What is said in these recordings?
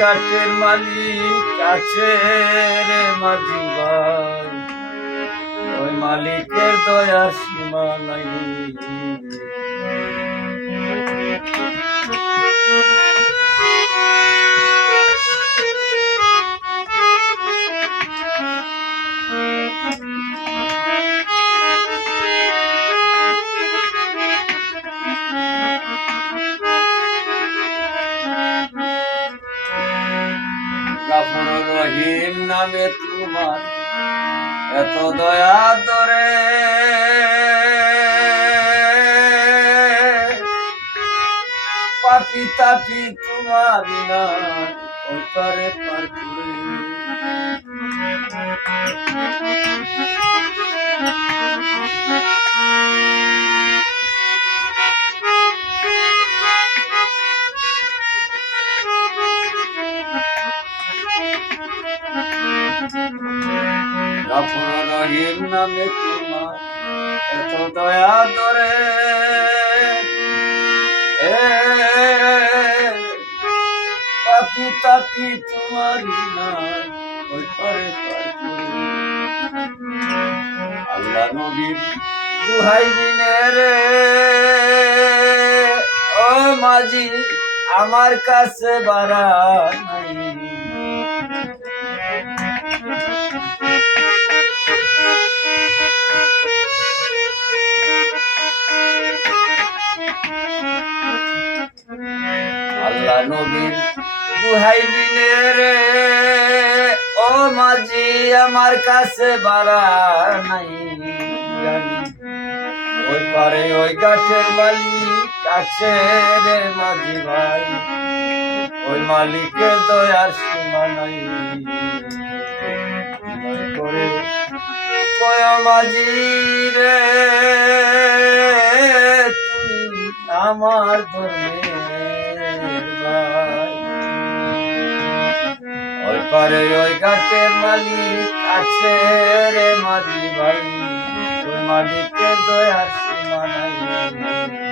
গাছের মালিক আছে রে মাঝি ওই মালিকের দয়া সীমা নাই। গাফর রহিম নামে তোমার। এত দয়া দরে পাপি তাপি তোমার না ওই পার করে রহিম নামে তোমার এত দয়া এ, পাপি তোমার আল্লাহ নবীর দুহাই বিনে রে। ও মাঝি, আমার কাছে বাড়া নাই। দুহাই রে, ও মাঝি আমার কাছে বাড়া নাই। ওই পারে ওই গাছের মালিক আছে রে মাঝি ভাই। ওই মালিকের দয়ার সীমা নাই। করে মাঝি রে আমার ধর্মের ভাই। ওই পারে ওই গাছে মালিক আছে রে মালি ভাই। ওই মালিকের দয়া সীমা নাই।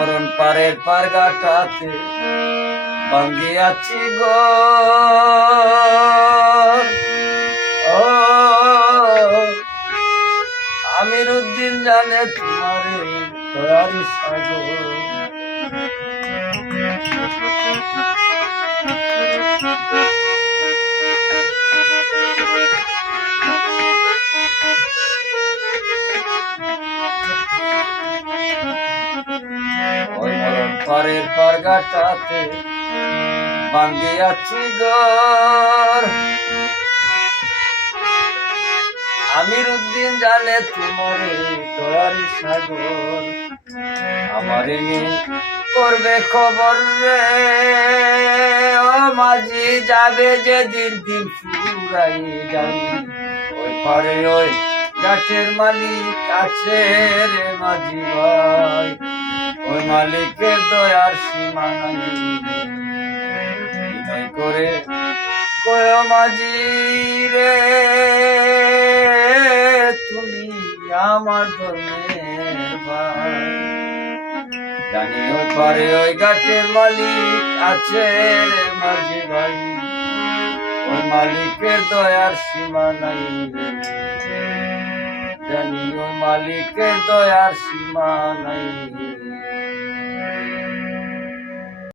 মরণ পারের পারগাটাতে ভাঙ্গিয়াছি গো। ও আমির উদ্দিন জানে তোমারে দয়ারি সাগর। ওই পারের পারগাটাতে ভাঙ্গিয়াছি গর আমির উদ্দিন জানে তোমারে দয়ারি সাগর। আমারে করবে খবর রে। ও মাঝি যাবে যে দিন দিন ফুরাই যাই ওই পারে ওই গাছের মালিক আছে রে মাঝি ভাই। মালিকের দয়ার সীমা নাই। করে কয় মাঝি রে, তুমি আমার ধর্মের ভাই। জানি ওই পারে ওই গাছের মালিক আছে রে মাঝি ভাই। ওই মালিকের দয়ার সীমা নাই। জানি ওই মালিকের দয়ার সীমা নাই।